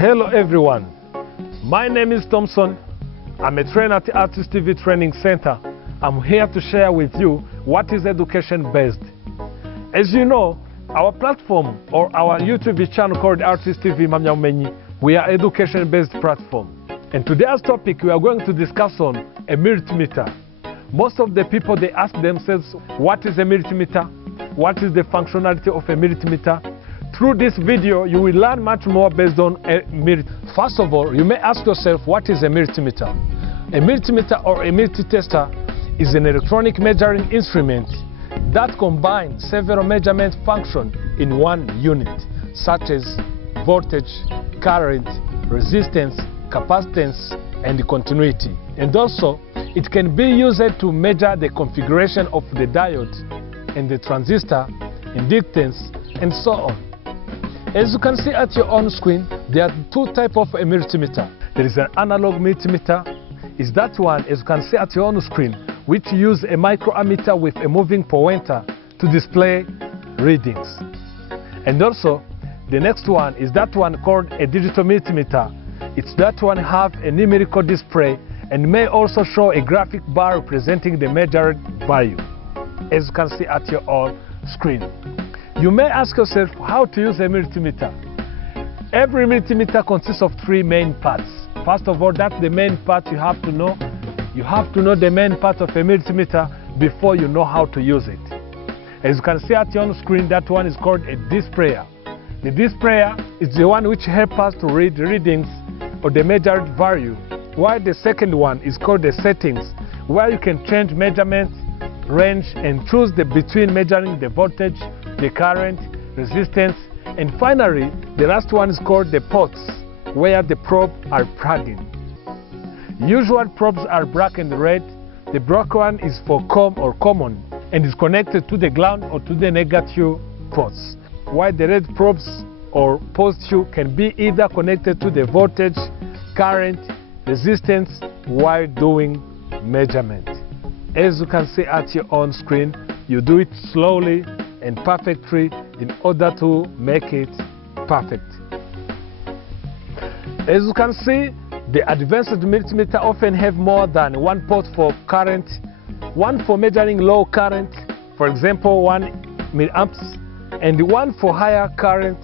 Hello everyone, my name is Thompson. I'm a trainer at the RTC TV Training Center. I'm here to share with you what is education based. As you know, our platform or our YouTube channel called RTC TV Mamyaumenyi, we are education based platform. And today's topic we are going to discuss on a multimeter. Most of the people they ask themselves, what is a multimeter? What is the functionality of a multimeter? Through this video, you will learn much more based on a multimeter. First of all, you may ask yourself, what is a multimeter? A multimeter or a multitester is an electronic measuring instrument that combines several measurement functions in one unit, such as voltage, current, resistance, capacitance, and continuity. And also, it can be used to measure the configuration of the diode and the transistor, inductance, and so on. As you can see at your own screen, there are two types of a multimeter. There is an analog multimeter. Is that one, as you can see at your own screen, which use a microammeter with a moving pointer to display readings. And also, the next one is that one called a digital multimeter. It's that one have a numerical display and may also show a graphic bar representing the measured value, as you can see at your own screen. You may ask yourself how to use a multimeter. Every multimeter consists of three main parts. First of all, that's the main part you have to know. You have to know the main part of a multimeter before you know how to use it. As you can see at your own screen, that one is called a displayer. The displayer is the one which helps us to read readings or the measured value, while the second one is called the settings, where you can change measurements, range, and choose between measuring the voltage, the current, resistance, and finally, the last one is called the ports, where the probes are plugged in. Usual probes are black and red. The black one is for common and is connected to the ground or to the negative ports, while the red probes or positive can be either connected to the voltage, current, resistance while doing measurement. As you can see at your own screen, you do it slowly and perfectly in order to make it perfect. As you can see, the advanced multimeter often have more than one port for current, one for measuring low current, for example 1 milliamps, and one for higher current,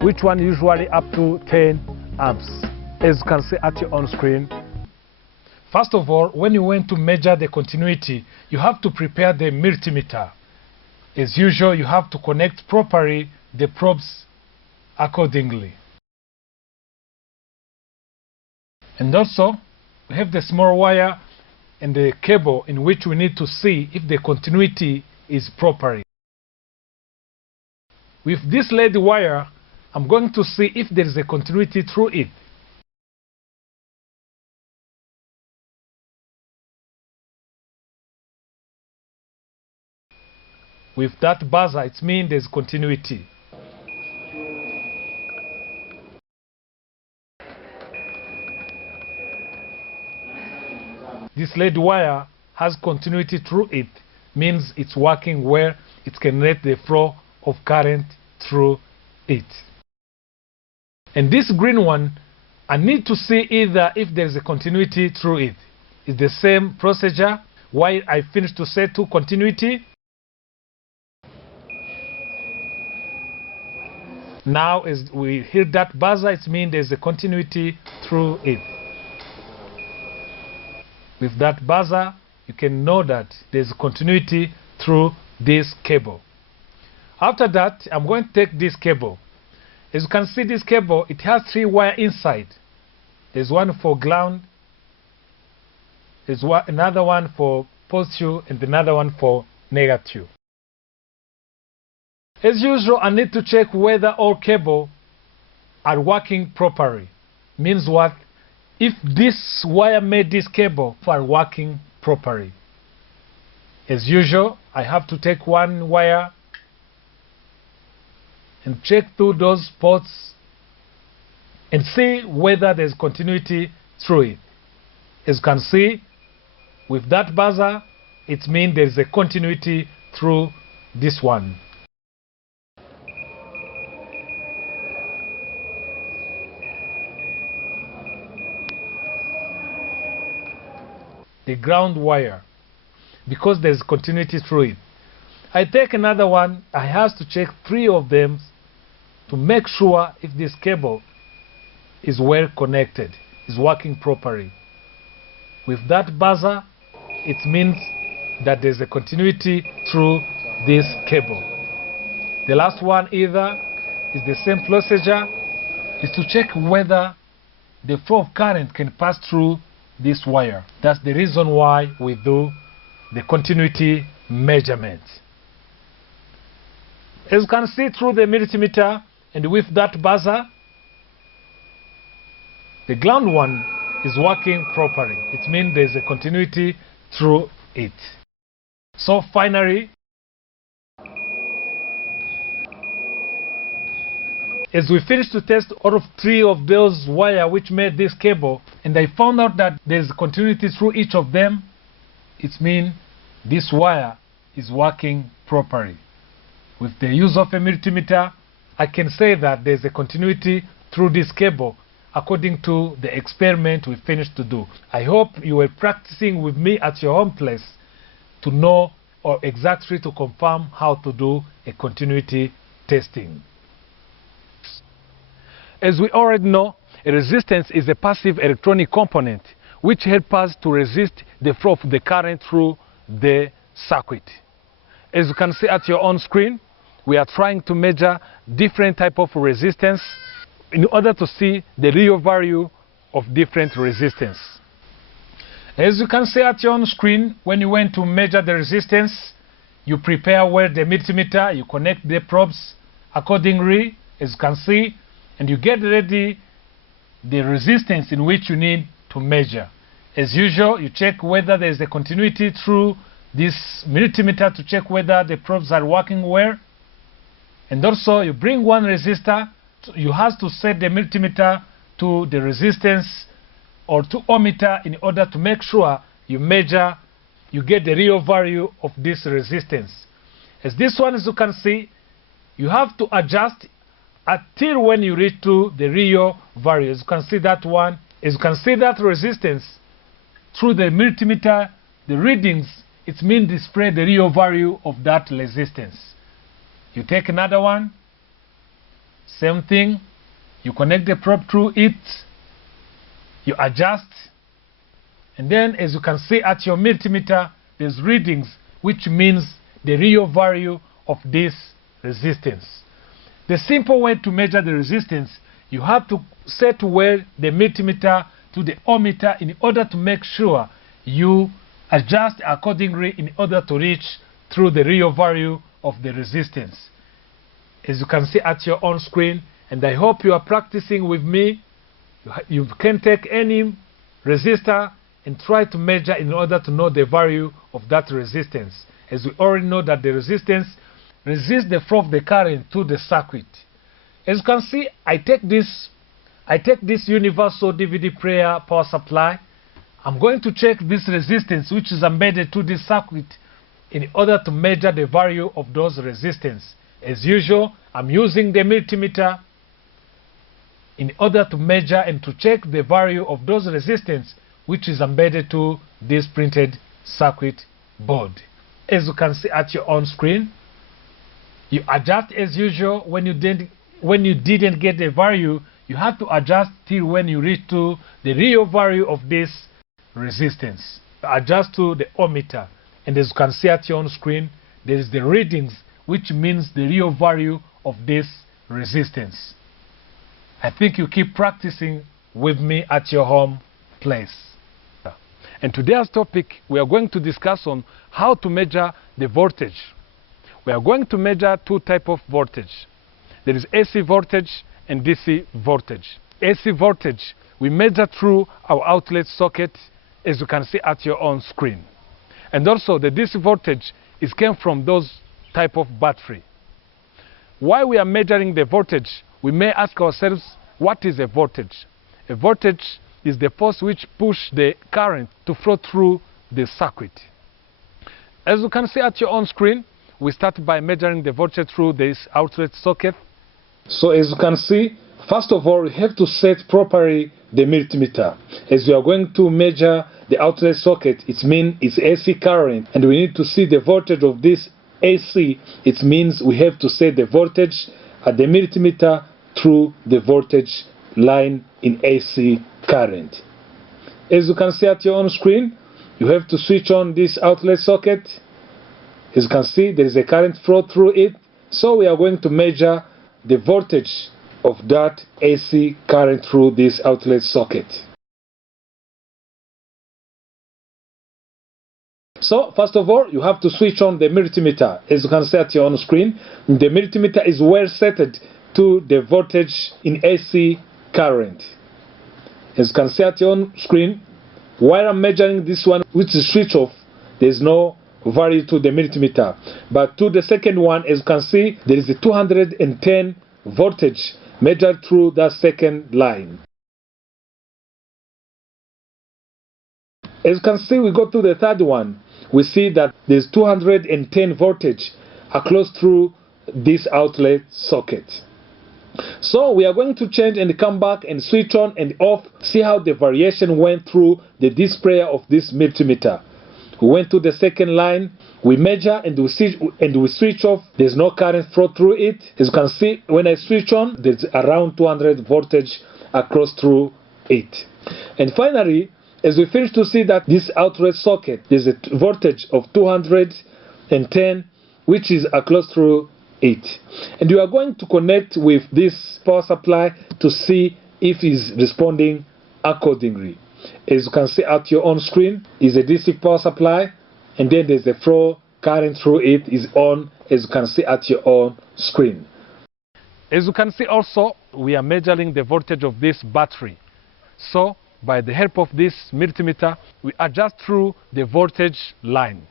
which one usually up to 10 amps, as you can see at your own screen. First of all, when you want to measure the continuity, you have to prepare the multimeter. As usual, you have to connect properly the probes accordingly. And also, we have the small wire and the cable in which we need to see if the continuity is properly. With this LED wire, I'm going to see if there is a continuity through it. With that buzzer, it means there's continuity. This LED wire has continuity through it, means it's working where it can let the flow of current through it. And this green one, I need to see either if there's a continuity through it. It's the same procedure. While I finish to set to continuity, now as we hit that buzzer, it means there's a continuity through it. With that buzzer, you can know that there's continuity through this cable. After that, I'm going to take this cable. As you can see, this cable, it has three wires inside. There's one for ground, there's another one for positive, and another one for negative. As usual, I need to check whether all cables are working properly. Means what? If this wire made this cable are working properly. As usual, I have to take one wire and check through those ports and see whether there's continuity through it. As you can see, with that buzzer, it means there's a continuity through this one. the ground wire, because there's continuity through it. I take another one. I have to check 3 of them to make sure if this cable is well connected, is working properly. With that buzzer, it means that there's a continuity through this cable. The last one either is the same procedure, is to check whether the flow of current can pass through this wire. That's the reason why we do the continuity measurement. As you can see through the multimeter and with that buzzer, the ground one is working properly. It means there's a continuity through it. So finally, as we finished to test all of 3 of those wires which made this cable, and I found out that there's continuity through each of them, it means this wire is working properly. With the use of a multimeter, I can say that there's a continuity through this cable according to the experiment we finished to do. I hope you were practicing with me at your home place to know or exactly to confirm how to do a continuity testing. As we already know, a resistance is a passive electronic component which helps us to resist the flow of the current through the circuit. As you can see at your own screen, we are trying to measure different type of resistance in order to see the real value of different resistance. As you can see at your own screen, when you want to measure the resistance, you prepare well the multimeter, you connect the probes accordingly, as you can see, and you get ready the resistance in which you need to measure. As usual, you check whether there is a continuity through this multimeter to check whether the probes are working well. And also, you bring one resistor. You have to set the multimeter to the resistance or to ohmmeter in order to make sure you measure, you get the real value of this resistance. As this one, as you can see, you have to adjust until when you reach to the real value. As you can see that one, as you can see that resistance through the multimeter, the readings, it means display the real value of that resistance. You take another one, same thing, you connect the probe through it, you adjust, and then as you can see at your multimeter, there's readings, which means the real value of this resistance. The simple way to measure the resistance, you have to set well the multimeter to the ohmmeter in order to make sure you adjust accordingly in order to reach through the real value of the resistance. As you can see at your own screen, and I hope you are practicing with me, you can take any resistor and try to measure in order to know the value of that resistance. As we already know that the resistance resists the flow of the current to the circuit. As you can see, I take this universal DVD player power supply. I'm going to check this resistance which is embedded to this circuit in order to measure the value of those resistance. As usual, I'm using the multimeter in order to measure and to check the value of those resistance which is embedded to this printed circuit board. As you can see at your own screen, you adjust as usual. When you didn't get the value, you have to adjust till when you reach to the real value of this resistance. Adjust to the ohmmeter, and as you can see at your own screen, there is the readings, which means the real value of this resistance. I think you keep practicing with me at your home place. And today's topic, we are going to discuss on how to measure the voltage. We are going to measure 2 types of voltage. There is AC voltage and DC voltage. AC voltage we measure through our outlet socket, as you can see at your own screen. And also the DC voltage came from those type of battery. While we are measuring the voltage, we may ask ourselves, what is a voltage? A voltage is the force which pushes the current to flow through the circuit. As you can see at your own screen, we start by measuring the voltage through this outlet socket. So as you can see, first of all, we have to set properly the multimeter. As we are going to measure the outlet socket, it means it's AC current, and we need to see the voltage of this AC. It means we have to set the voltage at the multimeter through the voltage line in AC current. As you can see at your own screen, you have to switch on this outlet socket. As you can see, there is a current flow through it, so we are going to measure the voltage of that AC current through this outlet socket. So first of all, you have to switch on the multimeter. As you can see at your own screen, the multimeter is well set to the voltage in AC current. As you can see at your own screen, while I'm measuring this one, which is switch off, there is no value to the multimeter. But to the second one, as you can see, there is a 210 voltage measured through that second line. As you can see, we go to the third one. We see that there's 210 voltage across through this outlet socket. So we are going to change and come back and switch on and off, see how the variation went through the display of this multimeter. We went to the second line, we measure and we switch off. There's no current flow through it. As you can see, when I switch on, there's around 200 voltage across through it. And finally, as we finish to see that this outlet socket, there's a voltage of 210, which is across through it. And you are going to connect with this power supply to see if it's responding accordingly. As you can see at your own screen, is a DC power supply, and then there's a flow current through it is on, as you can see at your own screen. As you can see also, we are measuring the voltage of this battery. So by the help of this multimeter, we adjust through the voltage line.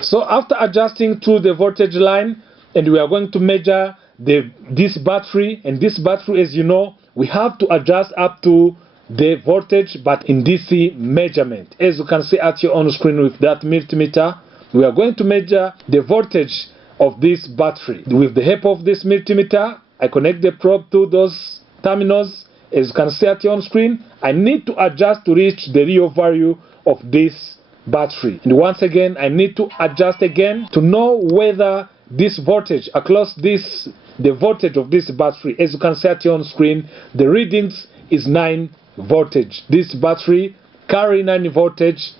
So after adjusting through the voltage line, and we are going to measure this battery, and this battery, as you know, we have to adjust up to the voltage but in DC measurement. As you can see at your own screen with that multimeter, we are going to measure the voltage of this battery. With the help of this multimeter, I connect the probe to those terminals. As you can see at your own screen, I need to adjust to reach the real value of this battery. And once again, I need to adjust again to know whether this voltage across this, the voltage of this battery, as you can see at your own screen, the readings is 9 voltage. This battery carry 9 voltage.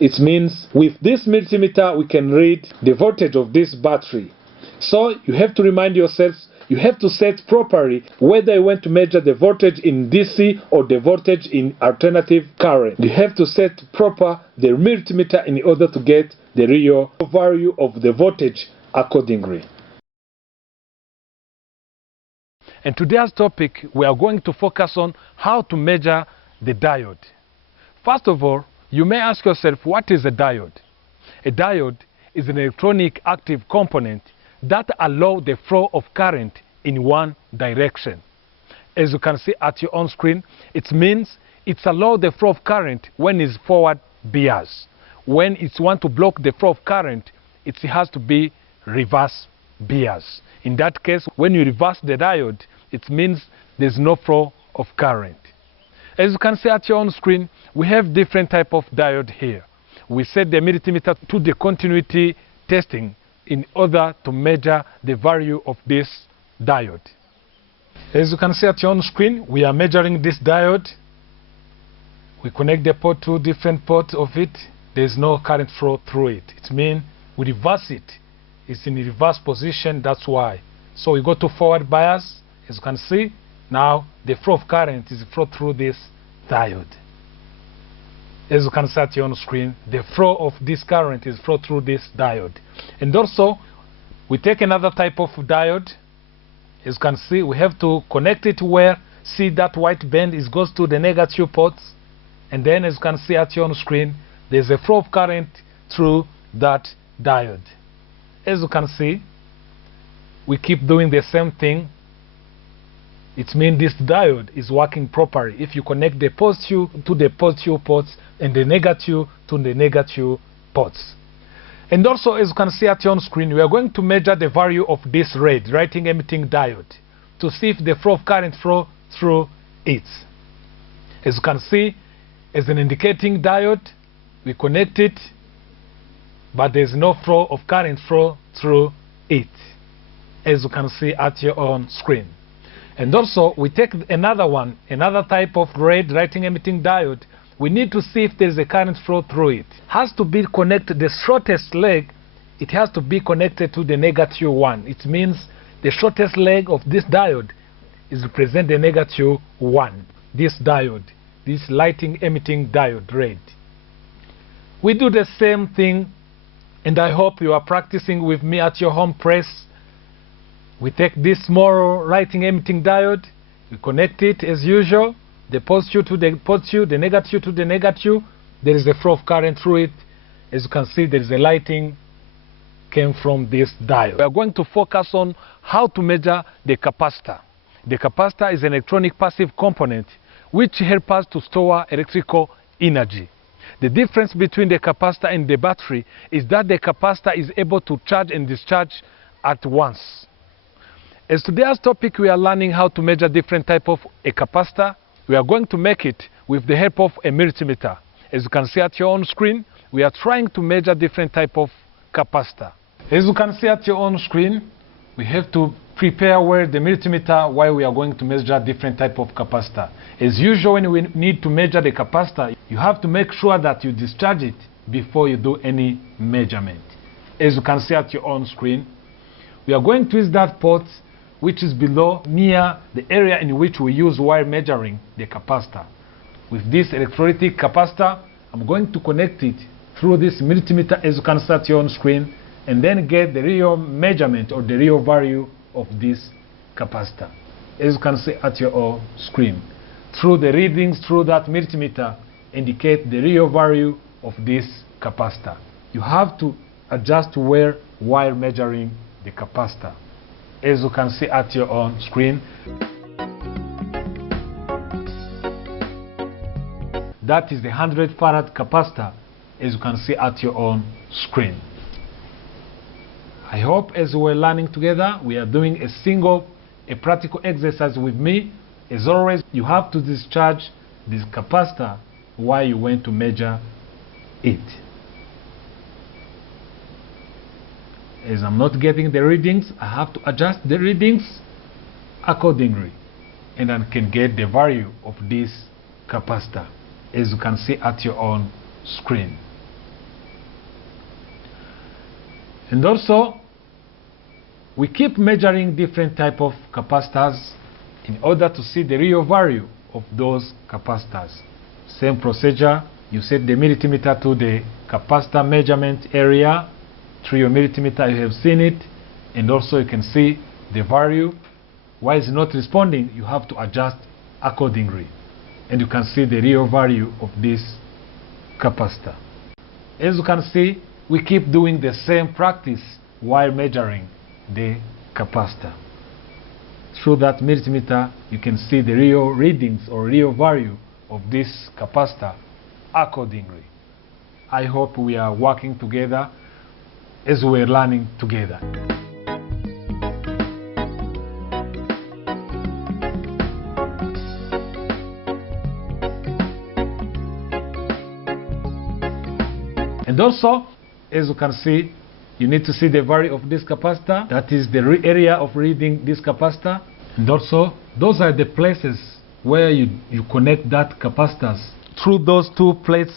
It means with this multimeter we can read the voltage of this battery. So you have to remind yourself, you have to set properly whether you want to measure the voltage in DC or the voltage in alternative current. You have to set proper the multimeter in order to get the real value of the voltage accordingly. And today's topic, we are going to focus on how to measure the diode. First of all, you may ask yourself, what is a diode? A diode is an electronic active component that allows the flow of current in one direction. As you can see at your own screen, it means it allows the flow of current when it's forward bias. When it wants to block the flow of current, it has to be reverse bias. In that case, when you reverse the diode, it means there's no flow of current. As you can see at your own screen, we have different type of diode here. We set the multimeter to the continuity testing in order to measure the value of this diode. As you can see at your own screen, we are measuring this diode. We connect the port to different ports of it. There's no current flow through it. It means we reverse it. It's in reverse position, that's why. So we go to forward bias. As you can see, now the flow of current is flow through this diode. As you can see at your own screen, the flow of this current is flow through this diode. And also, we take another type of diode. As you can see, we have to connect it where, see that white band is goes to the negative ports. And then, as you can see at your own screen, there's a flow of current through that diode. As you can see, we keep doing the same thing. It means this diode is working properly if you connect the positive to the positive ports and the negative to the negative ports. And also, as you can see at your own screen, we are going to measure the value of this red writing emitting diode to see if the flow of current flow through it. As you can see, as an indicating diode, we connect it, but there's no flow of current flow through it, as you can see at your own screen. And also, we take another one, another type of red lighting emitting diode. We need to see if there's a current flow through it. Has to be connected, the shortest leg, it has to be connected to the -1. It means the shortest leg of this diode is represent the -1. This diode, this lighting emitting diode, red. We do the same thing, and I hope you are practicing with me at your home place. We take this small lighting emitting diode, we connect it as usual, the positive to the positive, the negative to the negative. There is a flow of current through it. As you can see, there is a lighting came from this diode. We are going to focus on how to measure the capacitor. The capacitor is an electronic passive component which helps us to store electrical energy. The difference between the capacitor and the battery is that the capacitor is able to charge and discharge at once. As today's topic, we are learning how to measure different type of a capacitor. We are going to make it with the help of a multimeter. As you can see at your own screen, we are trying to measure different type of capacitor. As you can see at your own screen, we have to prepare well the multimeter while we are going to measure different type of capacitor. As usual, when we need to measure the capacitor, you have to make sure that you discharge it before you do any measurement. As you can see at your own screen, we are going to use that port which is below, near the area in which we use while measuring the capacitor. With this electrolytic capacitor, I'm going to connect it through this multimeter, as you can see at your own screen, and then get the real measurement or the real value of this capacitor. As you can see at your own screen, through the readings through that multimeter indicate the real value of this capacitor. You have to adjust well while measuring the capacitor. As you can see at your own screen, that is the 100 farad capacitor, as you can see at your own screen. I hope as we're learning together, we are doing a practical exercise with me. As always, you have to discharge this capacitor while you want to measure it. As I'm not getting the readings, I have to adjust the readings accordingly, and I can get the value of this capacitor, as you can see at your own screen. And also, we keep measuring different type of capacitors in order to see the real value of those capacitors. Same procedure, you set the multimeter to the capacitor measurement area. Through your multimeter, you have seen it, and also you can see the value. Why it's not responding, you have to adjust accordingly, and you can see the real value of this capacitor. As you can see, we keep doing the same practice while measuring the capacitor. Through that multimeter, you can see the real readings or real value of this capacitor accordingly. I hope we are working together as we're learning together. And also, as you can see, you need to see the value of this capacitor. That is the area of reading this capacitor. And also, those are the places where you connect that capacitors. Through those two plates,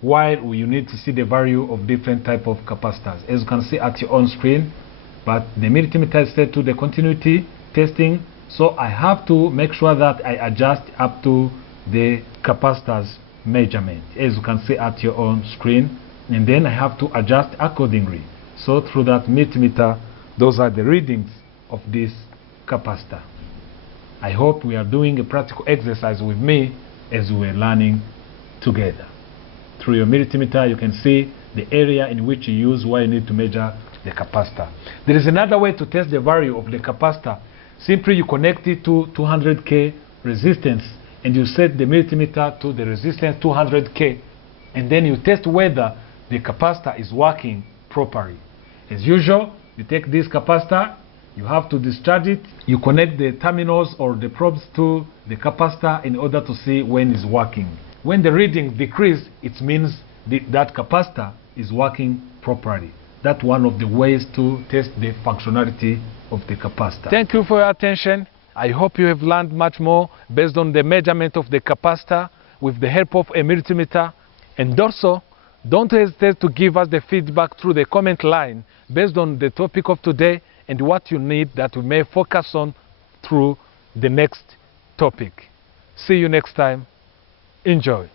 while you need to see the value of different type of capacitors, as you can see at your own screen. But the multimeter is set to the continuity testing, so I have to make sure that I adjust up to the capacitor's measurement, as you can see at your own screen, and then I have to adjust accordingly. So through that multimeter, those are the readings of this capacitor. I hope we are doing a practical exercise with me as we're learning together. Through your multimeter, you can see the area in which you use where you need to measure the capacitor. There is another way to test the value of the capacitor. Simply you connect it to 200K resistance, and you set the multimeter to the resistance 200K, and then you test whether the capacitor is working properly. As usual, you take this capacitor, You have to discharge it. You connect the terminals or the probes to the capacitor in order to see when it's working. When the reading decreases, it means that capacitor is working properly. That's one of the ways to test the functionality of the capacitor. Thank you for your attention. I hope you have learned much more based on the measurement of the capacitor with the help of a multimeter. And also, don't hesitate to give us the feedback through the comment line based on the topic of today and what you need that we may focus on through the next topic. See you next time. Enjoy.